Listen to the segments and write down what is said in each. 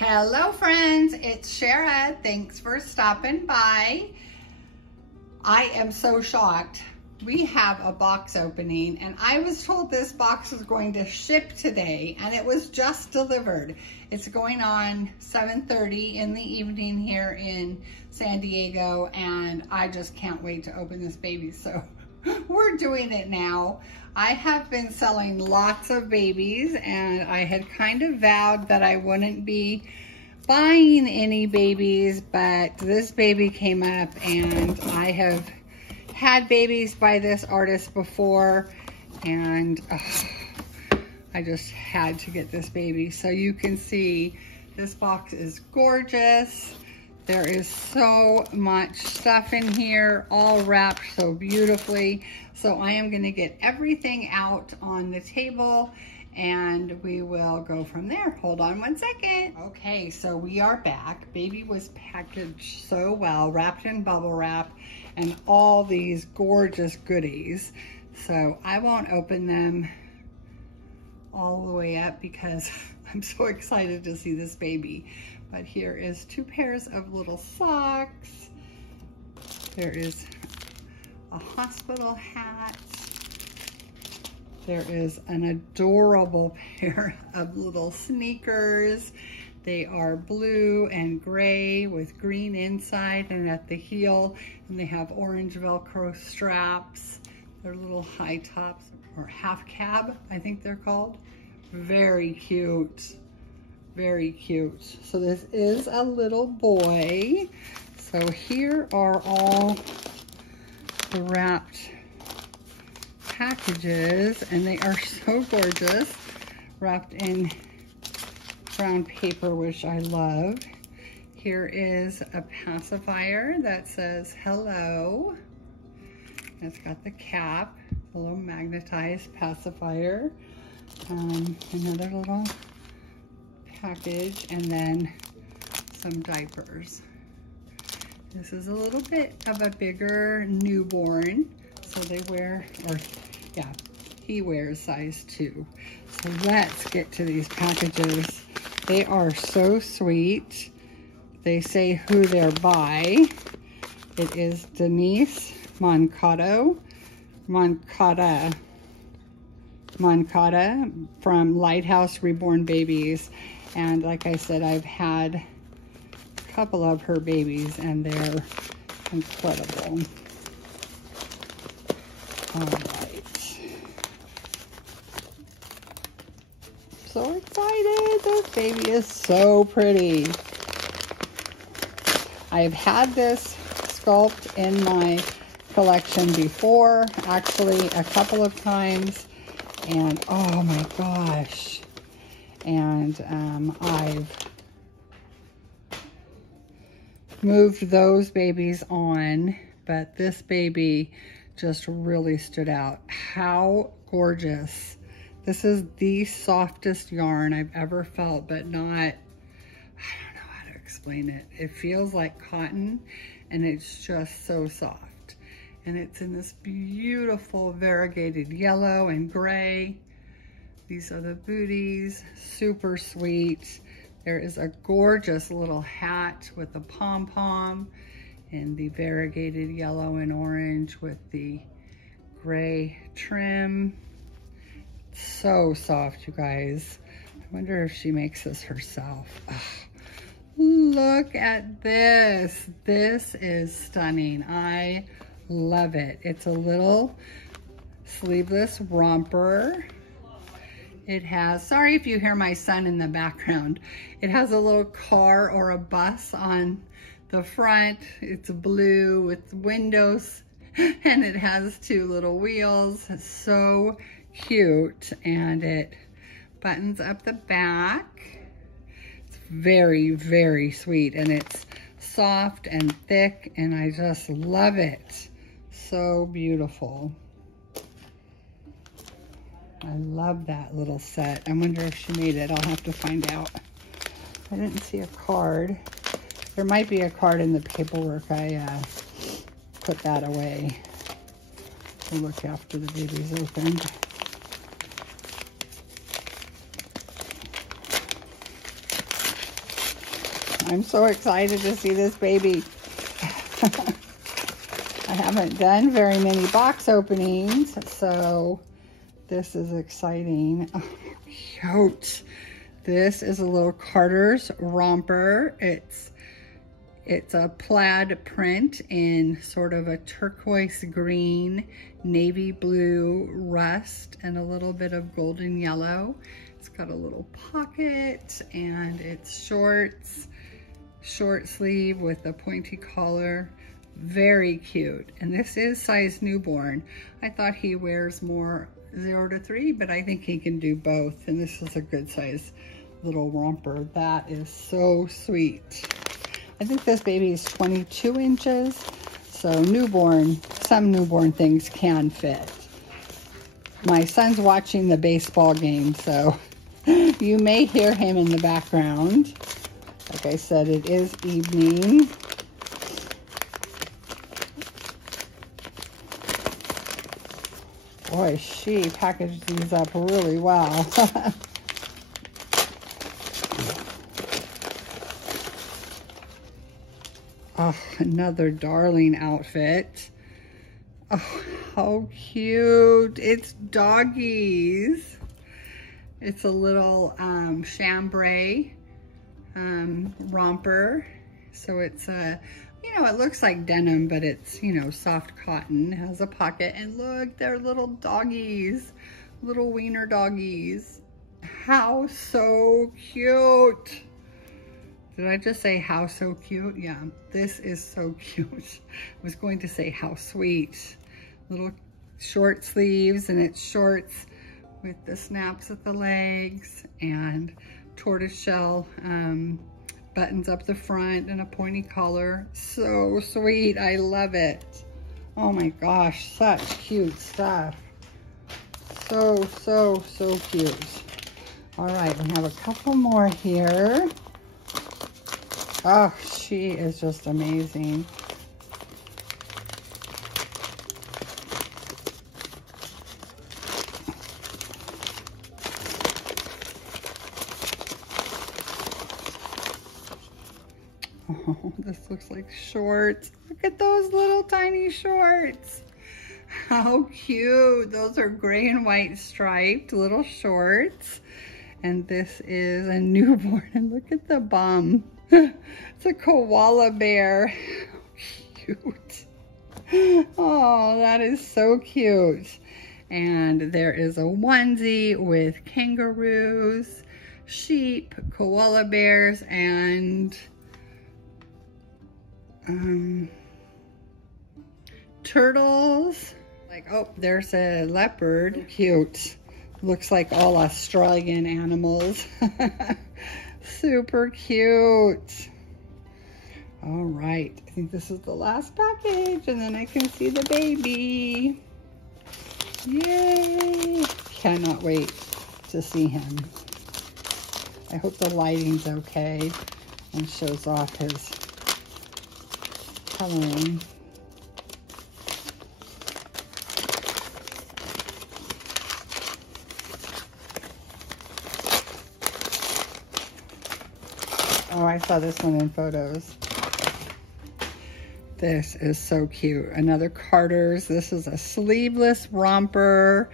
Hello friends, it's Shara. Thanks for stopping by. I am so shocked. We have a box opening and I was told this box was going to ship today and it was just delivered. It's going on 7:30 in the evening here in San Diego and I just can't wait to open this baby. So we're doing it now. I have been selling lots of babies and I had kind of vowed that I wouldn't be buying any babies, but this baby came up and I have had babies by this artist before and I just had to get this baby. So you can see this box is gorgeous. There is so much stuff in here, all wrapped so beautifully. So I am gonna get everything out on the table and we will go from there. Hold on one second. Okay, so we are back. Baby was packaged so well, wrapped in bubble wrap and all these gorgeous goodies. So I won't open them all the way up because I'm so excited to see this baby. But here is 2 pairs of little socks. There is a hospital hat. There is an adorable pair of little sneakers. They are blue and gray with green inside and at the heel, and they have orange Velcro straps. They're little high tops or half cab, I think they're called. Very cute. Very cute. So this is a little boy. So here are all the wrapped packages and they are so gorgeous, wrapped in brown paper, which I love. Here is a pacifier that says hello. It's got the cap, a little magnetized pacifier. Another little package and then some diapers. This is a little bit of a bigger newborn, so they wear, or yeah, he wears size 2. So let's get to these packages. They are so sweet. They say who they're by. It is Denise Moncada from Lighthouse Reborn Babies. And like I said, I've had a couple of her babies and they're incredible. All right. So excited. This baby is so pretty. I've had this sculpt in my collection before, actually a couple of times, and oh my gosh. And I've moved those babies on, but this baby just really stood out. How gorgeous. This is the softest yarn I've ever felt, but not, I don't know how to explain it. It feels like cotton and it's just so soft. And it's in this beautiful variegated yellow and gray. These are the booties, super sweet. There is a gorgeous little hat with a pom-pom and the variegated yellow and orange with the gray trim. So soft, you guys. I wonder if she makes this herself. Ugh. Look at this. This is stunning. I love it. It's a little sleeveless romper. It has, sorry if you hear my son in the background, it has a little car or a bus on the front. It's blue with windows and it has 2 little wheels. It's so cute and it buttons up the back. It's very, very sweet and it's soft and thick and I just love it. So beautiful. I love that little set. I wonder if she made it. I'll have to find out. I didn't see a card. There might be a card in the paperwork. I put that away to look after the baby's opened. I'm so excited to see this baby. I haven't done very many box openings, so this is exciting. Oh, cute. This is a little Carter's romper. It's a plaid print in sort of a turquoise green, navy blue rust, and a little bit of golden yellow. It's got a little pocket, and it's shorts, short sleeve with a pointy collar. Very cute. And this is size newborn. I thought he wears more 0 to 3, but I think he can do both. And this is a good size little romper. That is so sweet. I think this baby is 22 inches. So newborn, some newborn things can fit. My son's watching the baseball game, so you may hear him in the background. Like I said, it is evening. Boy, she packaged these up really well. Oh, another darling outfit. Oh, how cute. It's doggies. It's a little chambray romper. So it's a, you know, it looks like denim, but it's, you know, soft cotton. It has a pocket. And look, they're little doggies, little wiener doggies. How so cute. Did I just say how so cute? Yeah, this is so cute. I was going to say how sweet. Little short sleeves, and it's shorts with the snaps at the legs and tortoiseshell buttons up the front and a pointy collar. So sweet, I love it. Oh my gosh, such cute stuff. So cute. All right, we have a couple more here. Oh, she is just amazing. Oh, this looks like shorts. Look at those little tiny shorts. How cute. Those are gray and white striped little shorts. And this is a newborn. And look at the bum. It's a koala bear. Cute. Oh, that is so cute. And there is a onesie with kangaroos, sheep, koala bears, and turtles. Like, oh, there's a leopard. Cute. Looks like all Australian animals. Super cute. All right, I think this is the last package, and then I can see the baby. Yay! Cannot wait to see him. I hope the lighting's okay and shows off his coloring. Oh, I saw this one in photos. This is so cute. Another Carter's. This is a sleeveless romper.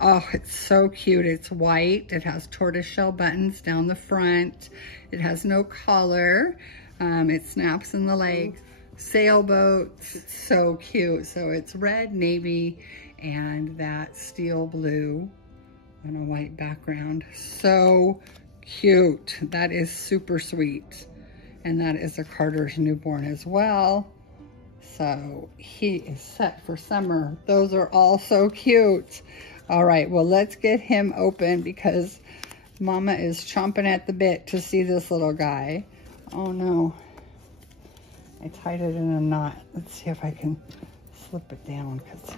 Oh, it's so cute. It's white. It has tortoiseshell buttons down the front. It has no collar. It snaps in the legs. Sailboats. It's so cute. So it's red, navy, and that steel blue on a white background. So cute. That is super sweet. And that is a Carter's newborn as well. So he is set for summer. Those are all so cute. All right, well, let's get him open because Mama is chomping at the bit to see this little guy. Oh no, I tied it in a knot. Let's see if I can slip it down because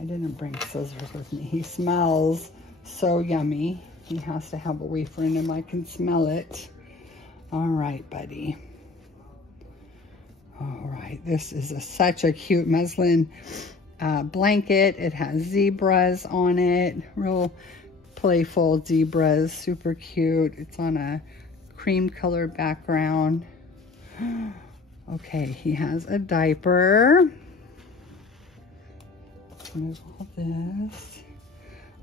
I didn't bring scissors with me. He smells so yummy. He has to have a wafer in him. I can smell it. All right, buddy. All right, this is such a cute muslin blanket. It has zebras on it, real playful zebras, super cute. It's on a cream color background. Okay, he has a diaper. There's all this.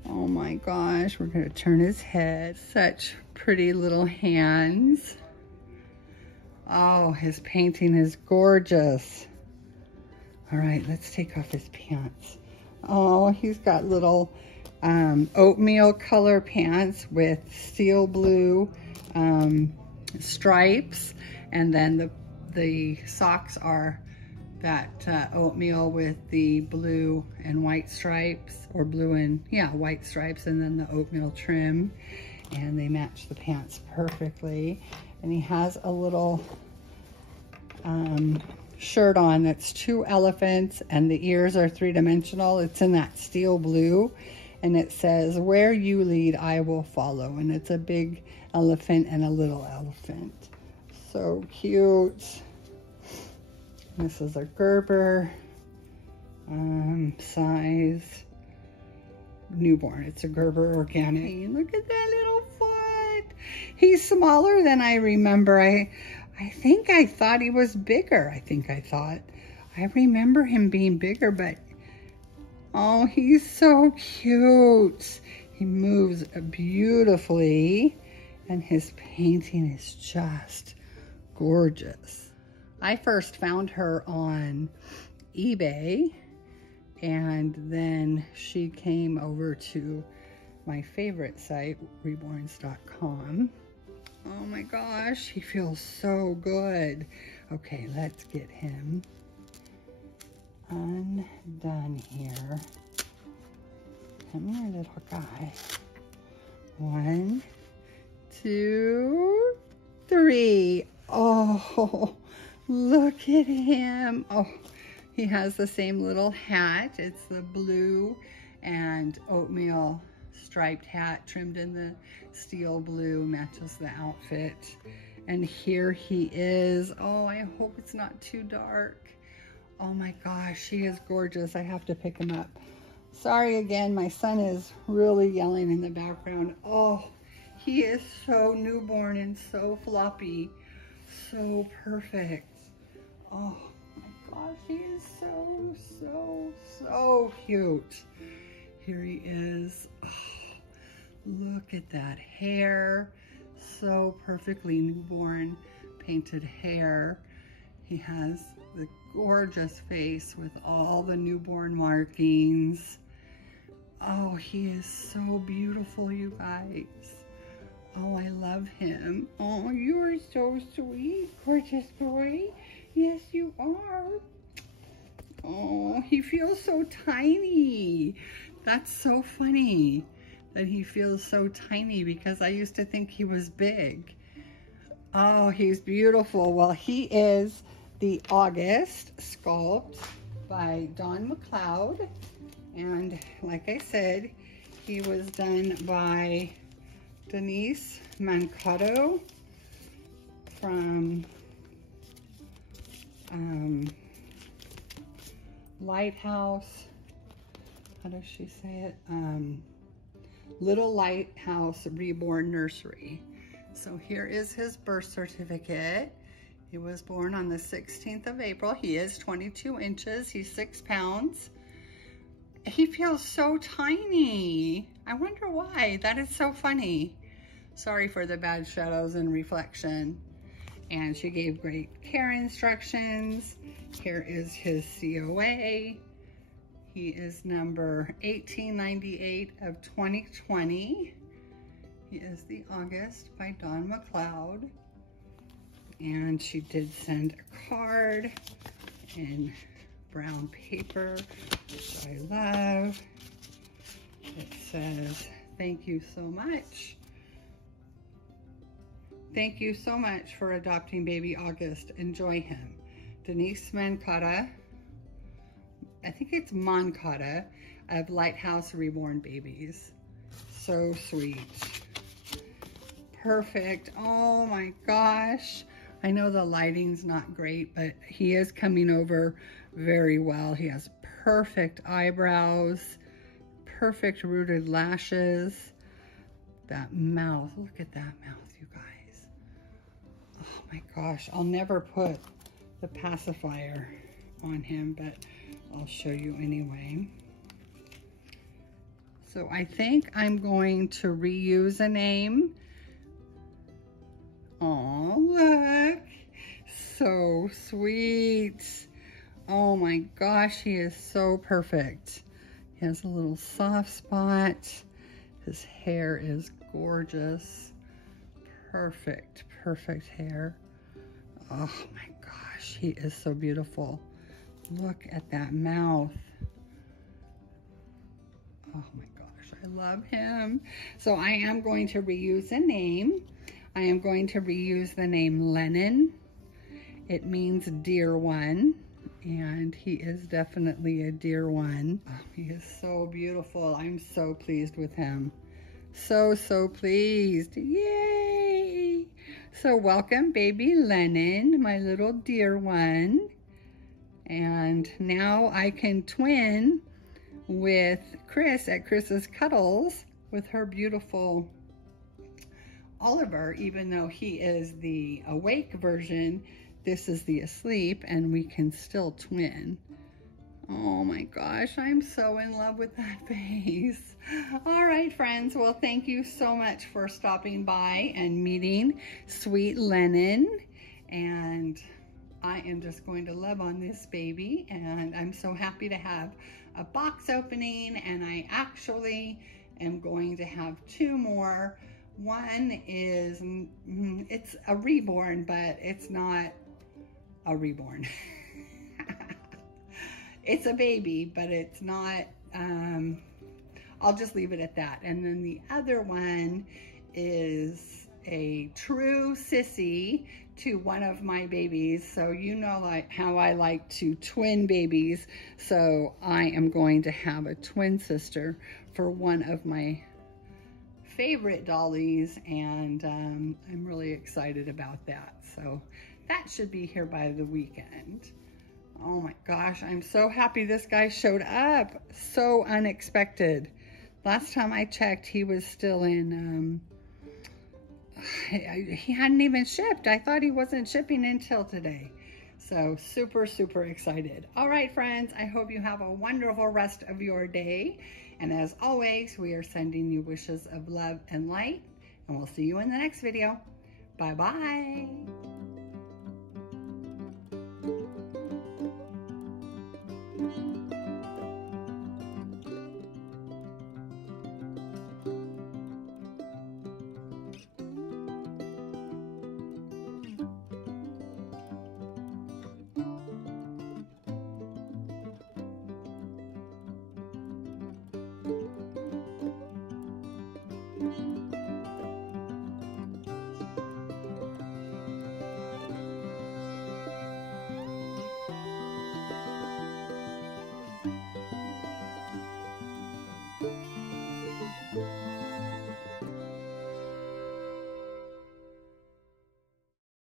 Oh my gosh, we're gonna turn his head. Such pretty little hands. Oh, his painting is gorgeous. All right, let's take off his pants. Oh, he's got little oatmeal color pants with steel blue stripes, and then the socks are that oatmeal with the blue and white stripes, or blue and, yeah, white stripes, and then the oatmeal trim, and they match the pants perfectly. And he has a little shirt on that's 2 elephants, and the ears are 3-dimensional. It's in that steel blue, and it says, "Where you lead, I will follow." And it's a big elephant and a little elephant. So cute. This is a Gerber size newborn. It's a Gerber organic. Look at that little foot. He's smaller than I remember. I think I thought he was bigger. I remember him being bigger, but oh, he's so cute. He moves beautifully, and his painting is just gorgeous. I first found her on eBay, and then she came over to my favorite site, reborns.com. Oh my gosh, he feels so good. Okay, let's get him undone here. Come here, little guy. 1, 2, 3. Oh, look at him. Oh, he has the same little hat. It's the blue and oatmeal striped hat trimmed in the steel blue, matches the outfit. And here he is. Oh, I hope it's not too dark. Oh my gosh, he is gorgeous. I have to pick him up. Sorry again, my son is really yelling in the background. Oh, he is so newborn and so floppy. So perfect. Oh my gosh, he is so cute. Here he is. Oh, look at that hair. So perfectly newborn painted hair. He has the gorgeous face with all the newborn markings. Oh, he is so beautiful, you guys. Oh, I love him. Oh, you are so sweet, gorgeous boy. Yes, you are. Oh, he feels so tiny. That's so funny that he feels so tiny, because I used to think he was big. Oh, he's beautiful. Well, he is the August sculpt by Don McLeod. And like I said, he was done by Denise Mankato from Lighthouse, how does she say it? Little Lighthouse Reborn Nursery. So here is his birth certificate. He was born on the 16th of April. He is 22 inches. He's 6 pounds. He feels so tiny. I wonder why. That is so funny. Sorry for the bad shadows and reflection. And she gave great care instructions. Here is his COA. He is number 1898 of 2020. He is the August by Don McLeod. And she did send a card in brown paper, which I love. It says, "Thank you so much. Thank you so much for adopting baby August. Enjoy him. Denise Mancata," I think it's Mancata, of Lighthouse Reborn Babies. So sweet. Perfect. Oh my gosh. I know the lighting's not great, but he is coming over very well. He has perfect eyebrows, perfect rooted lashes. That mouth, look at that mouth, you guys. my gosh, I'll never put the pacifier on him, but I'll show you anyway. So I think I'm going to reuse a name. Oh, look, so sweet. Oh my gosh, he is so perfect. He has a little soft spot. His hair is gorgeous. Perfect, perfect hair. Oh my gosh, he is so beautiful. Look at that mouth. Oh my gosh, I love him. So I am going to reuse a name. I am going to reuse the name Lennon. It means dear one, and he is definitely a dear one. Oh, he is so beautiful. I'm so pleased with him. So pleased. Yay! So welcome, baby Lennon, my little dear one. And now I can twin with Chris at Chris's Cuddles with her beautiful Oliver, even though he is the awake version. This is the asleep, and we can still twin. Oh my gosh, I'm so in love with that face. All right, friends. Well, thank you so much for stopping by and meeting sweet Lennon. And I am just going to love on this baby. And I'm so happy to have a box opening. And I actually am going to have two more. One is, it's a reborn, but it's not a reborn. It's a baby, but it's not, I'll just leave it at that. And then the other one is a true sissy to one of my babies. So you know, like how I like to twin babies. So I am going to have a twin sister for one of my favorite dollies, and I'm really excited about that. So that should be here by the weekend. Oh my gosh, I'm so happy this guy showed up. So unexpected. Last time I checked, he was still in, he hadn't even shipped. I thought he wasn't shipping until today. So super excited. All right, friends, I hope you have a wonderful rest of your day. And as always, we are sending you wishes of love and light. And we'll see you in the next video. Bye-bye.